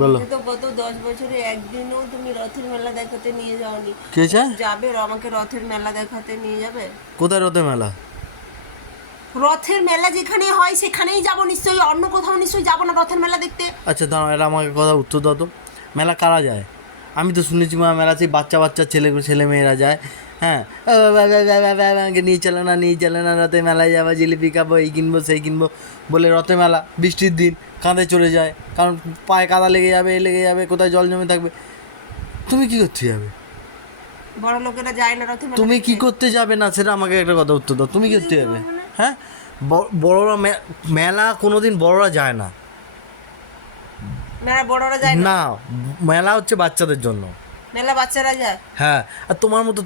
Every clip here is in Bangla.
বলো। তো গত 10 বছরে একদিনও তুমি রথের মেলা দেখাতে নিয়ে যাওনি। কে চায়? যাবে আমাকে রথের মেলা দেখাতে নিয়ে যাবে? কোথায় রথের মেলা? রথের মেলা যেখানে হয় সেখানেই যাব নিশ্চয়ই, অন্য কোথাও নিশ্চয়ই যাব না রথের মেলা দেখতে। আচ্ছা দাঁড়াও, এটা আমাকে কথা উত্তর দাও তো। মেলা কারা যায়? আমি তো শুনেছি মেলা সেই বাচ্চা বাচ্চা ছেলে মেয়েরা যায়। হ্যাঁ, আমাকে নিয়ে চলে না রথে মেলায় যাবো, জিলিপি খাবো, এই কিনবো সেই কিনবো বলে রথে মেলা বৃষ্টির দিন কাঁধে চলে যায়, কারণ পায়ে কাদা লেগে যাবে, কোথায় জল জমে থাকবে। তুমি কি করতে যাবে? বড় লোকেরা যায় না রথের মেলা তুমি কি দেখতে? করতে যাবে না সেটা আমাকে একটা কথা উত্তর দাও। তুমি কি করতে যাবে? হ্যাঁ, বড়রা মেলা কোনোদিন বড়রা যায় না। মেলা বড়রা যায় না? না, মেলা হচ্ছে বাচ্চাদের জন্য। মেলা বাচ্চারা যায়। হ্যাঁ, আর তোমার মতো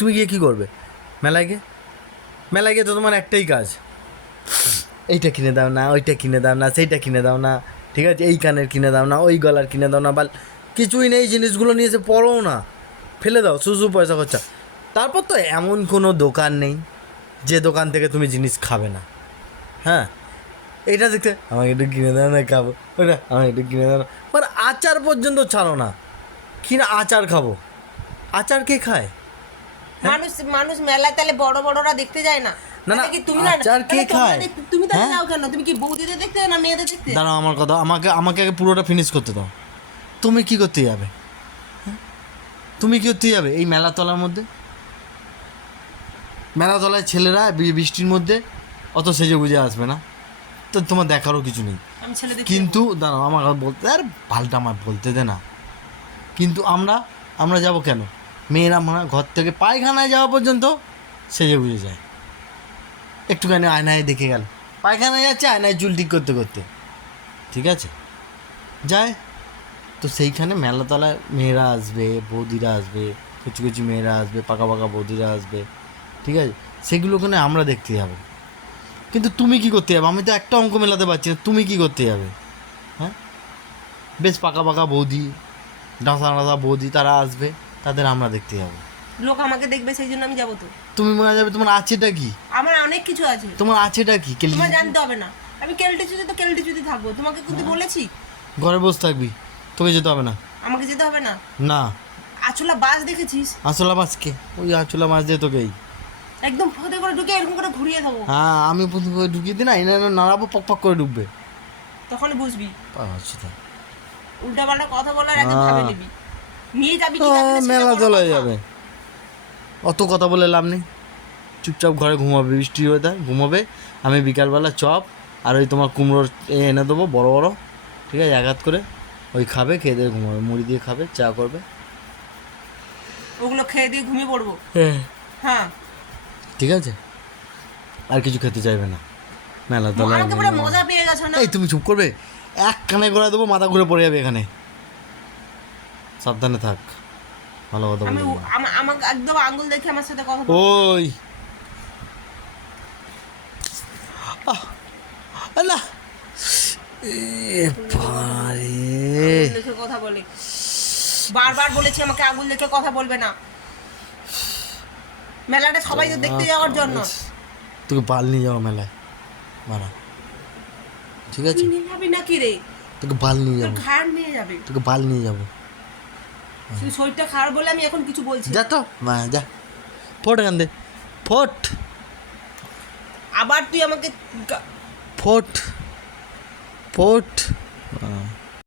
তুমি গিয়ে কী করবে মেলায় গিয়ে তো তোমার একটাই কাজ, এইটা কিনে দাও না, ওইটা কিনে দাও না, সেইটা কিনে দাও না, ঠিক আছে, এই কানের কিনে দাও না, ওই গলার কিনে দাও না, কিছুই নেই, জিনিসগুলো নিয়ে এসে পড়ো না, ফেলে দাও, শুধু পয়সা খরচা। তারপর তো এমন কোনো দোকান নেই যে দোকান থেকে তুমি জিনিস খাবে না। হ্যাঁ, এইটা দেখতে আমাকে একটু কিনে দাও না, খাবো, ওটা আমাকে একটু কিনে দাও না, আচার পর্যন্ত ছাড়ো না, কিনা আচার খাবো। আচার কে খায়? মানুষ মানুষ মেলায় তাহলে বড়রা দেখতে যায় না? না, কি তুমি না আচার কে খায়? তুমি তাহলে হ্যাঁ? যাও কেন? তুমি কি বৌদিদের দেখতে না মেয়েদের দেখতে? দাঁড়াও, আমার কথা আমাকে আগে পুরোটা ফিনিশ করতে দাও। তুমি কি করতে যাবে? তুমি কি করতে যাবে এই মেলাতলার মধ্যে? মেলাতলায় ছেলেরা বৃষ্টির মধ্যে অত সেজে বুঝে আসবে না, তো তোমার দেখারও কিছু নেই। আমি ছেলে দেখতে কিন্তু দাঁড়াও, আমার বলতে আর পাল্টা আমার বলতে দে না। কিন্তু আমরা যাব কেন? মেয়েরা মানে ঘর থেকে পায়খানায় যাওয়া পর্যন্ত সেজে বুঝে যায়। একটুখানি আয়নায় দেখে গেল, পায়খানায় যাচ্ছে, আয়নায় চুল ঠিক করতে করতে, ঠিক আছে, যায়। তো সেইখানে মেলাতলায় মেয়েরা আসবে, বৌদিরা আসবে, কিছু কিছু মেয়েরা আসবে, পাকা পাকা বৌদিরা আসবে, ঠিক আছে, সেগুলোখানে আমরা দেখতে যাবো। কিন্তু তুমি কি করতে যাবে? আমি তো একটা অঙ্ক মেলাতে পারছি না, তুমি কি করতে যাবে? হ্যাঁ, বেশ পাকা পাকা বৌদি, ডাঁসা ডাঁসা বৌদি তারা আসবে, তাদের আমরা দেখতে যাবো। লোক আমাকে দেখবে সেই জন্য আমি যাবো। তো তুমি মনে যাবে, তোমার আছেটা কি? আমার অনেক কিছু আছে। তোমার আছেটা কি? তোমার জানতে হবে না। আমি কেলটি চুদি থাকবো। তোমাকে কিন্তু বলেছি ঘরে বসে থাকবি, তোকে যেতে হবে না। আমাকে যেতে হবে না। না, আচলা বাস দেখেছিস? আসলা মাছকে ওই আচলা মাছ দিয়ে তোকেই একদম ফদে করে ঢুকে এরকম করে ঘুরিয়ে দেবো। হ্যাঁ, আমি প্রথম করে ঢুকিয়ে দিই না, এনে নাড়াবো, পক পক করে ঢুকবে, তখন বুঝবি। আচ্ছা, উল্টা পাল্টা কথা বলার আগে ভাবে নিবি। নিয়ে যাবি কি মেলা চলে যাবে, অত কথা বলে লাভ নেই। চুপচাপ ঘরে ঘুমাবে, বৃষ্টি ওয়েদার ঘুমাবে। আমি বিকালবেলা চপ আর ওই তোমার কুমড়োর এনে দেবো বড় বড়, ঠিক আছে, এক হাত করে, ওই খাবে, খেয়ে দিয়ে ঘুমাবে, মুড়ি দিয়ে খাবে, চা করবে, ওগুলো খেয়ে দিয়ে ঘুমিয়ে পড়বো। হ্যাঁ, ঠিক আছে, আর কিছু খেতে চাইবে না। মেলা আমাকে পুরো মজা পেয়ে গেছো না? এই তুমি চুপ করবে, এক কানে করে দেবো, মাথা ঘুরে পড়ে যাবে এখানে, সাবধানে থাক, ভালো কথা আমি বলবো। আমাকে একদম আঙ্গুল দেখে আমার সাথে কথা বল। ওই না, আঙ্গুল দেখে কথা বলে। বারবার বলেছি আমাকে আঙ্গুল দেখে কথা বলবে না। মেলাটা সবাই তো দেখতে যাওয়ার জন্য। তোকে বাল নিয়ে যাবো মেলায় মারা, ঠিক আছে, তুই নিয়ে যাবি নাকি রে? তোকে বাল নিয়ে তোর যাবো, ঘাড় নিয়ে যাবে। তোকে বাল নিয়ে যাবো। তুই শরীরটা খারাপ বলে আমি এখন কিছু বলছি না। যা তো মা, যা, ফোট এখান দে, ফোট, আবার তুই আমাকে ফোট, ফোট।